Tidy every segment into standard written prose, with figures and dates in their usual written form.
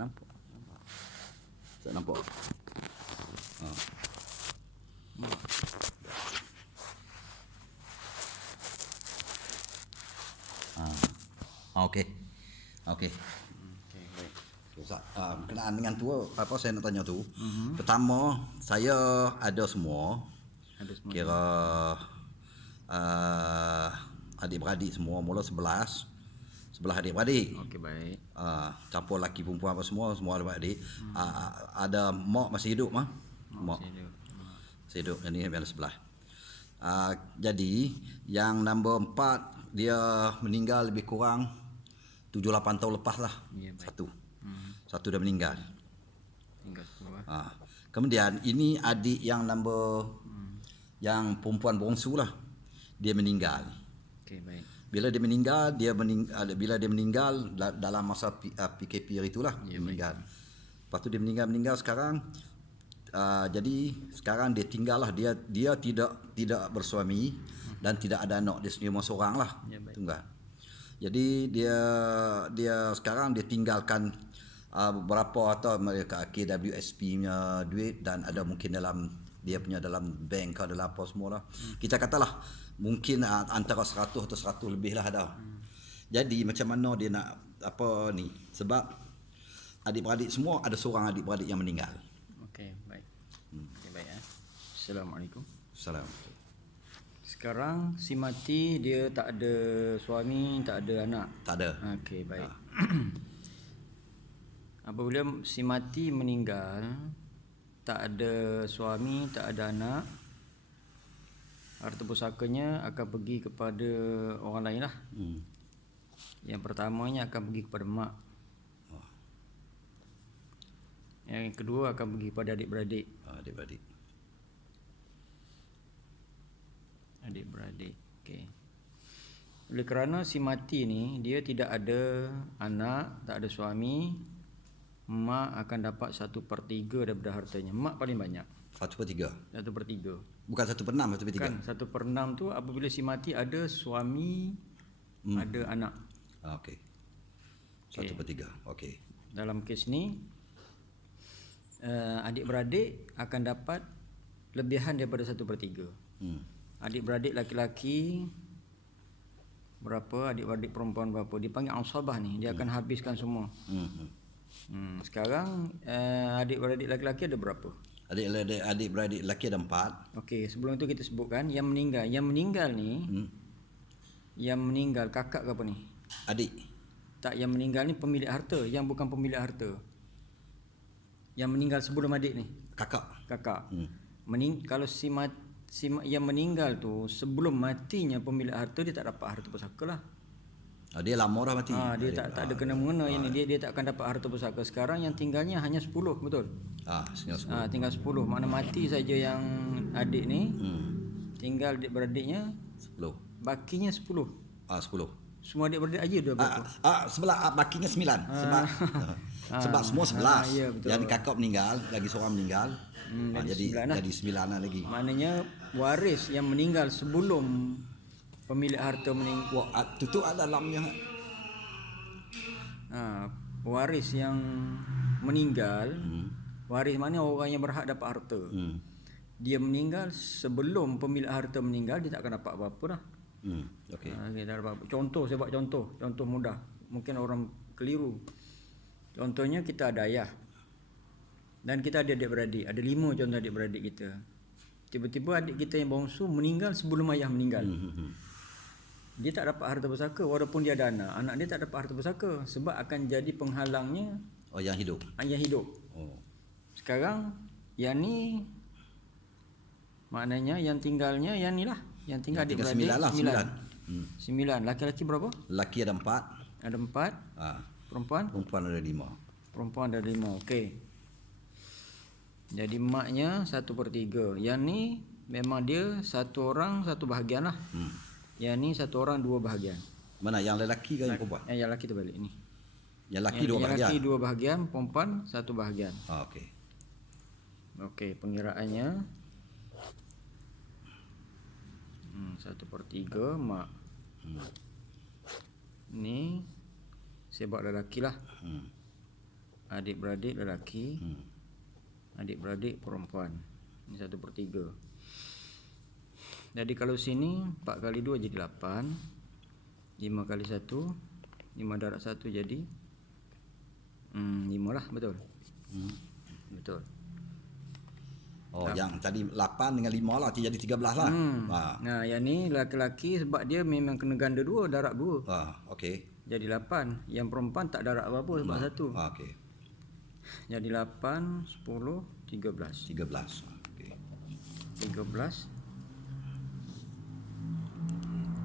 nampak. Tak nampak. Okey. Okey, baik. Berkenaan dengan tu, apa saya nak tanya tu. Pertama, saya ada semua. Ada semua. Kira adik-beradik semua, mula 11 adik-beradik. Okey, baik. Campur lelaki perempuan apa semua adik-beradik. Ada mak masih hidup mah. Mak masih hidup. Yang ni ada 11. Jadi yang nombor 4 dia meninggal lebih kurang 7-8 tahun lepas lah. Ya, baik. Satu dah meninggal. Tinggal 10 Kemudian ini adik yang nombor yang perempuan bongsu lah. Dia meninggal. Okey, baik. Bila dia meninggal dalam masa PKP itulah dia meninggal. Lepas tu dia meninggal sekarang. Jadi sekarang dia tinggal lah, dia tidak bersuami dan tidak ada anak, dia sendiri seorang lah. Ya, baik. Tunggal. Jadi dia sekarang dia tinggalkan berapa atau mereka KWSP punya duit, dan ada mungkin dalam dia punya dalam bank atau dalam apa semua lah. Kita katalah mungkin antara 100 atau 100 lebih lah ada. Jadi macam mana dia nak apa ni, sebab adik-beradik semua ada seorang adik-beradik yang meninggal. Okey, baik. Okey, baik. Assalamualaikum. Assalamualaikum. Sekarang si mati dia tak ada suami, tak ada anak. Tak ada. Okey, baik. Apabila si mati meninggal, tak ada suami, tak ada anak, harta pusakanya akan pergi kepada orang lain lah. Yang pertamanya akan pergi kepada mak. Yang kedua akan pergi kepada adik-beradik. Adik-beradik. Okey. Oleh kerana si mati ni dia tidak ada anak, tak ada suami, mak akan dapat 1/3 daripada hartanya. Mak paling banyak. 1/3. 1/3. Bukan 1/6, 1/3. Kan 1/6 tu apabila si mati ada suami, ada anak. Okey. 1/3. Okey. Dalam kes ni adik-beradik akan dapat lebihan daripada 1/3. Adik-beradik laki-laki berapa, adik-beradik perempuan berapa, dipanggil asabah ni, dia akan habiskan semua. Sekarang adik-beradik laki-laki ada berapa? Adik-beradik lelaki ada 4. Okey, sebelum itu kita sebutkan yang meninggal. Yang meninggal ni yang meninggal kakak ke apa ni? Adik. Tak, yang meninggal ni pemilik harta, yang bukan pemilik harta. Yang meninggal sebelum adik ni Kakak. Kalau yang meninggal tu sebelum matinya pemilik harta, dia tak dapat harta pusaka lah. Dia lama dah mati. Dia tak ada kena mengena ini, dia tak akan dapat harta pusaka. Sekarang yang tinggalnya hanya 10, betul? Tinggal 10. Makna mati saja yang adik ni. Tinggal adik-beradiknya 10. Bakinya 10. 10. Semua adik-beradik aja dah berapa? Sebelah bakinya 9. Sebab semua 11. Ya, betul. Yang kakak meninggal, lagi seorang meninggal. Jadi 9 lagi. Maknanya waris yang meninggal sebelum pemilik harta meninggal. Itu ada dalamnya. Waris yang meninggal, waris mana orang yang berhak dapat harta. Dia meninggal sebelum pemilik harta meninggal, dia tak akan dapat apa-apa dah. Okey. Contoh, saya buat contoh mudah. Mungkin orang keliru. Contohnya kita ada ayah dan kita ada adik-beradik. Ada 5 contoh adik-beradik kita. Tiba-tiba adik kita yang bongsu meninggal sebelum ayah meninggal. Dia tak dapat harta pusaka walaupun dia ada anak. Anak dia tak dapat harta pusaka sebab akan jadi penghalangnya yang hidup. Yang hidup. Sekarang yang ni maknanya yang tinggalnya yang ni lah. Yang tinggal adik-beradik 9. Laki-laki berapa? Laki ada 4. Ada 4. Perempuan? Perempuan ada 5. Perempuan ada 5. Okey. Jadi maknya 1/3. Yang ni memang dia satu orang satu bahagian lah. Yang ni satu orang 2 bahagian. Mana yang lelaki ke yang perempuan? Yang lelaki tu balik ni. Yang lelaki 2 bahagian. Yang lelaki 2 bahagian, perempuan 1 bahagian. Okey. Okey, pengiraannya 1/3 mak. Ni saya buat lelaki lah. adik-beradik lelaki, adik-beradik perempuan. Ini 1/3. Jadi kalau sini 4 kali 2 jadi 8, 5 kali 1, 5 darab 1 jadi 5 lah, betul? Betul. Oh, yang tadi 8 dengan 5 lah, jadi 13 lah. Nah, yang ni laki-laki sebab dia memang kena ganda 2, darab 2. Okey. Jadi 8. Yang perempuan tak darab apa-apa sebab 1. Okey. Jadi 8, 10, 13. 13. Okey. 13.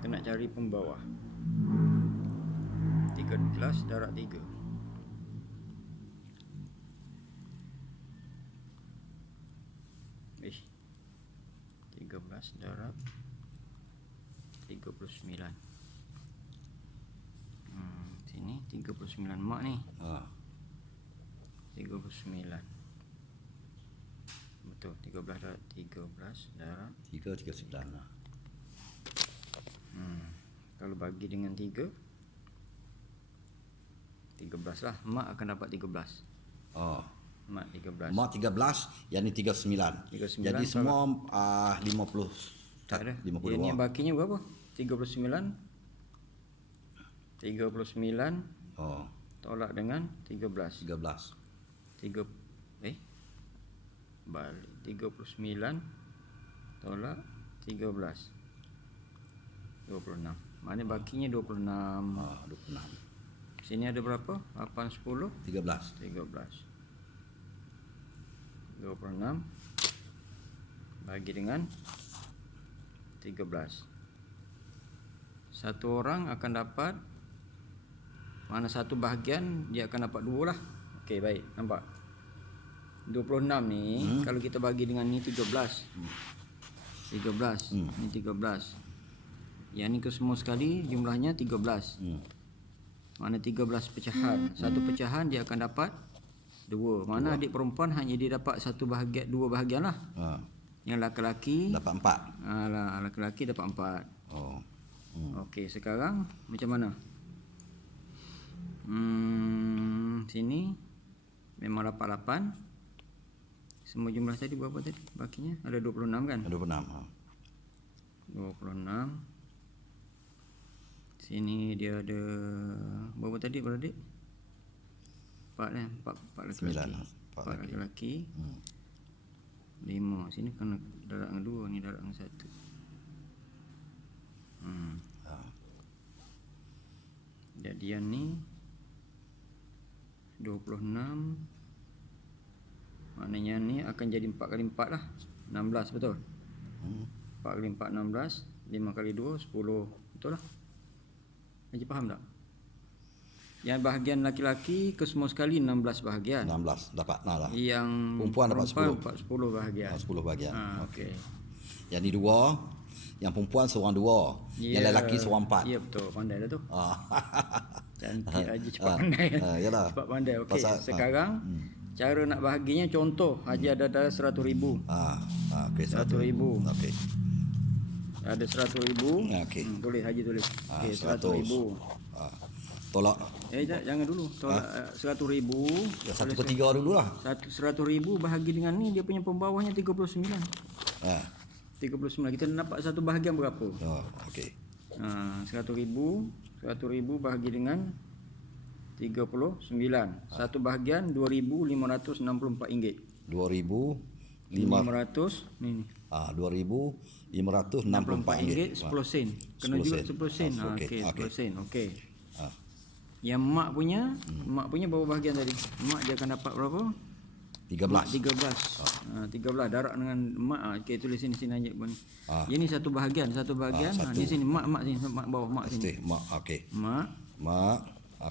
Kita nak cari pembawah. 13 darab 3. Eh, 13 darab 39. Sini 39 mak ni. 39. Betul, 13 darab 3 lah. Kalau bagi dengan 3, 13 lah. Mak akan dapat 13. Oh. Mak 13. Mak 13, yang ni 39. 39 Jadi semua 50. Tak ada. 52. Yang ni bakinya berapa? 39. 39 Oh, tolak dengan 13. 13. Balik 39 tolak 13. 26. Mana bakinya 26. 26. Sini ada berapa? 8, 10, 13. 13. 26 bagi dengan 13. Satu orang akan dapat, mana satu bahagian dia akan dapat 2 lah. Okey, baik, nampak. 26 ni kalau kita bagi dengan ni 13. 13. Ni 13. Yang ni ke semua sekali jumlahnya 13. Mana 13 pecahan. Satu pecahan dia akan dapat 2. Mana adik perempuan hanya dia dapat satu bahagian, 2 bahagian lah. Yang laki-laki Dapat 4. Laki-laki dapat 4. Oh. Okey, sekarang macam mana? Sini memang dapat 8. Semua jumlah tadi berapa tadi? Bakinya ada 26 kan? 26. 26. Sini dia ada berapa tadi beradik? 4 kan? 4 laki-laki. 4 laki-laki. 5. Sini kena darab dengan 2, ni darab dengan 1. Jadian ni 26. Maknanya ni akan jadi 4 kali 4 lah. 16, betul? 4 kali 4, 16. 5 kali 2, 10. Betul lah? Haji faham tak? Yang bahagian laki-laki ke semua sekali 16 bahagian. 16 dapat lah. Yang perempuan dapat 10. dapat 10 bahagian. 10 bahagian. Okey. Yang ni 2, yang perempuan seorang 2, yang lelaki seorang 4. Ya, betul. Pandai dah tu. Cantik Haji, cepat Ah. pandai. Yalah. Cepat pandai. Okey, Pasal, sekarang cara nak bahaginya contoh. Haji ada 100,000. Okey, 100,000. Okey. Ada 100,000. Okey. Tulis Haji tulis. Okey, 100. 100,000. Tolak Jangan dulu. Tolak 100,000. 1/3 dulu lah. 100,000 bahagi dengan ni dia punya pembawahnya 39. 39. Kita nak dapat satu bahagian berapa? Okey. 100,000 bahagi dengan 39. Satu bahagian RM2,564. 2,500 ni. RM2,564. 10 sen. Kena 10 juga sen. 10 sen. Okey, Okey, 10 okey. sen. Okey. Yang mak punya berapa bahagian tadi? Mak dia akan dapat berapa? 13. 13. 13 darab dengan mak. Okey, tulis sini aja pun. Ini satu bahagian. Ni sini mak sini, mak bawah mak sini. Mak, okey. Mak.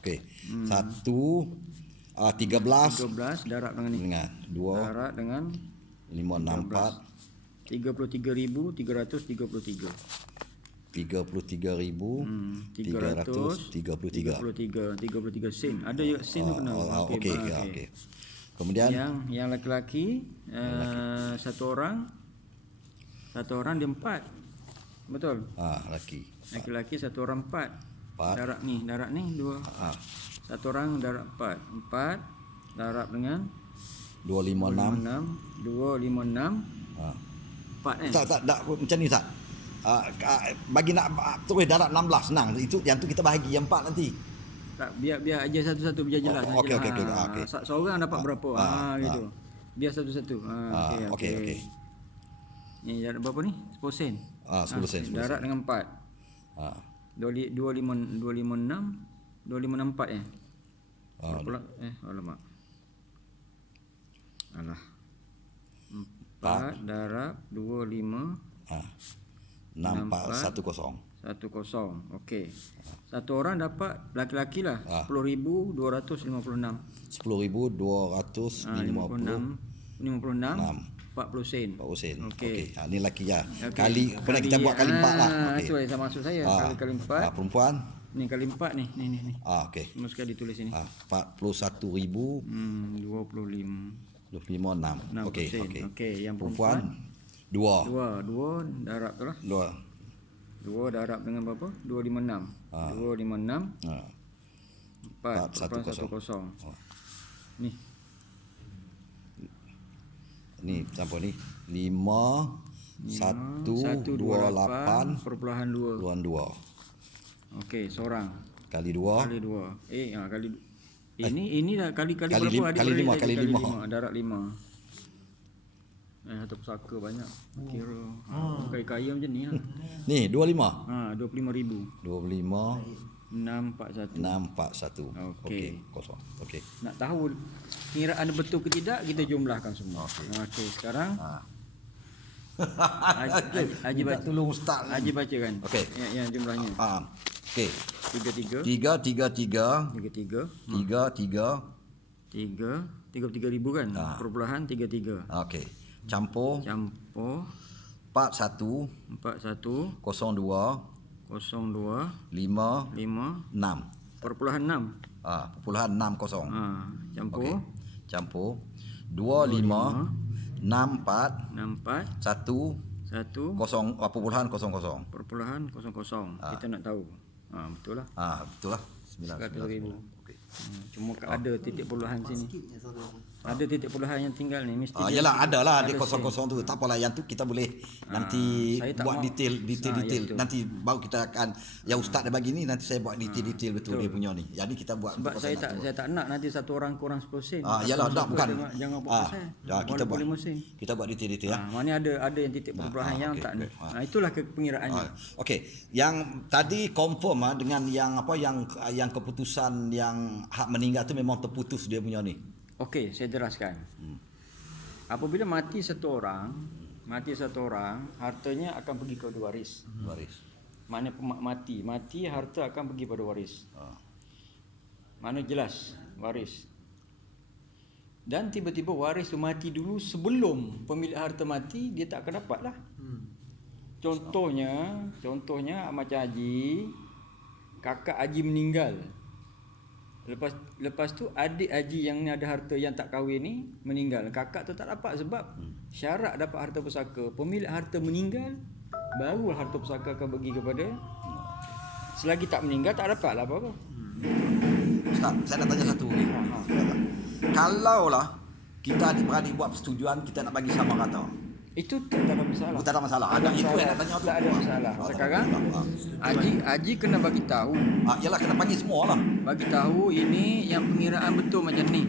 Okey. 13 darab dengan ni. dengan 2 Darab dengan 564 33,333. 33,333 sen. Ada juga sen tu kena. Okey. Kemudian yang laki-laki satu orang dia 4. Betul. Laki-laki satu orang 4. Darab ni 2. Satu orang darab 4. darab dengan 256. 256 Ha. 4 Tak, macam ni tak. Bagi nak terus darab 16 senang. Itu yang tu kita bahagi yang 4 nanti. Tak, biar aja satu-satu biar jelas. Okey. Seorang dapat berapa? Gitu. Biar satu-satu. Okey. Ni darab berapa ni? 10 sen. 10 sen. Darab dengan 4. Ha. 256 4 Pula alamak. Alah. 4 darab 25 6410. 10. Okey. Satu orang dapat laki-laki lah 10,256. 10,256. 40 sen. 40 sen. Okey. Ni laki ya. Okey. Pernah kita buat kali 4 lah. Itu yang maksud saya. Kali 4. Perempuan. Ni kali 4 ni. Ni. Okey. Semua sekali ditulis ini. 41,000. 25,6. Okey. Okey, yang Perempuan 2 darab tu lah. 2 darab dengan berapa? 256. 256 4,110. Ni. Ni berapa ni? 5,128,2. Okey, seorang. Kali 2. Kali ini dah kali berapa? Kali 5. Darab 5. Satu pusaka banyak. Kira kaya macam ni lah. Ni 25. 25,000. 25 641. 641. Okey. Kosong. Okey. Nak tahu kiraan betul ke tidak, kita jumlahkan semua. Okey, sekarang Haji baca. Tolong ustaz. Haji bacakan. Okey. Yang jumlahnya. Okey. 33 ribu kan? Perpuluhan 33. Okey. Campur 41 02 02 5 5 6. perpuluhan 6. Perpuluhan 60. Campur Okey. Campur 25 64 1 0 perpuluhan 00. perpuluhan 00. Kita nak tahu. Betul lah. Betul lah. 100,000. Cuma ada titik puluhan sini. Ada titik puluhan yang tinggal ni mesti. Yalah, ada lah di 00 tu. Tak apalah, yang tu kita boleh nanti buat detail. Nanti baru kita akan yang ustaz dah bagi ni, nanti saya buat detail betul dia punya ni. Jadi kita buat sebab saya tak nak nanti satu orang kurang 10 sen. Yalah, tak bukan. Jangan buat pasal. Kita buat detail ya. Mana ada yang titik perpuluhan yang tak ni. Itulah pengiraannya. Okey, yang tadi confirm dengan yang yang keputusan yang hak meninggal tu memang terputus dia punya ni. Okey, saya jelaskan. Apabila mati satu orang, hartanya akan pergi kepada waris. Mana mati harta akan pergi pada waris. Mana jelas waris. Dan tiba-tiba waris tu mati dulu sebelum pemilik harta mati, dia tak akan dapat lah. Contohnya macam Haji, kakak Haji meninggal. Lepas tu adik Haji yang ada harta yang tak kahwin ni meninggal. Kakak tu tak dapat sebab syarat dapat harta pusaka, pemilik harta meninggal, baru harta pusaka akan bagi kepada. Selagi tak meninggal tak dapat lah apa-apa. Ustaz, saya nak tanya satu ni. Kalau lah kita adik-beradik buat persetujuan kita nak bagi sama rata, itu tak ada masalah. Tak ada masalah. Ada itu yang nak tanya tu. Tak ada masalah. Sekarang Haji kena bagi tahu. Yalah, kena panggil semua lah. Bagi tahu ini yang pengiraan betul macam ni.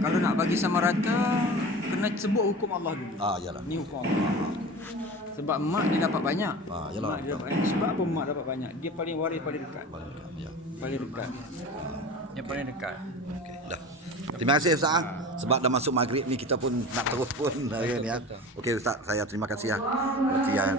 Kalau nak bagi sama rata, kena sebut hukum Allah dulu. Yalah. Ni hukum Allah. Sebab mak dia dapat banyak. Yalah. Mak dia dapat banyak. Sebab apa mak dapat banyak? Dia paling waris paling dekat. Paling dekat. Yang paling dekat. Okey, dah. Terima kasih Ustaz. Sebab dah masuk maghrib ni kita pun nak terus pun hari ni ya. Okey Ustaz, saya terima kasih ya. Berarti ya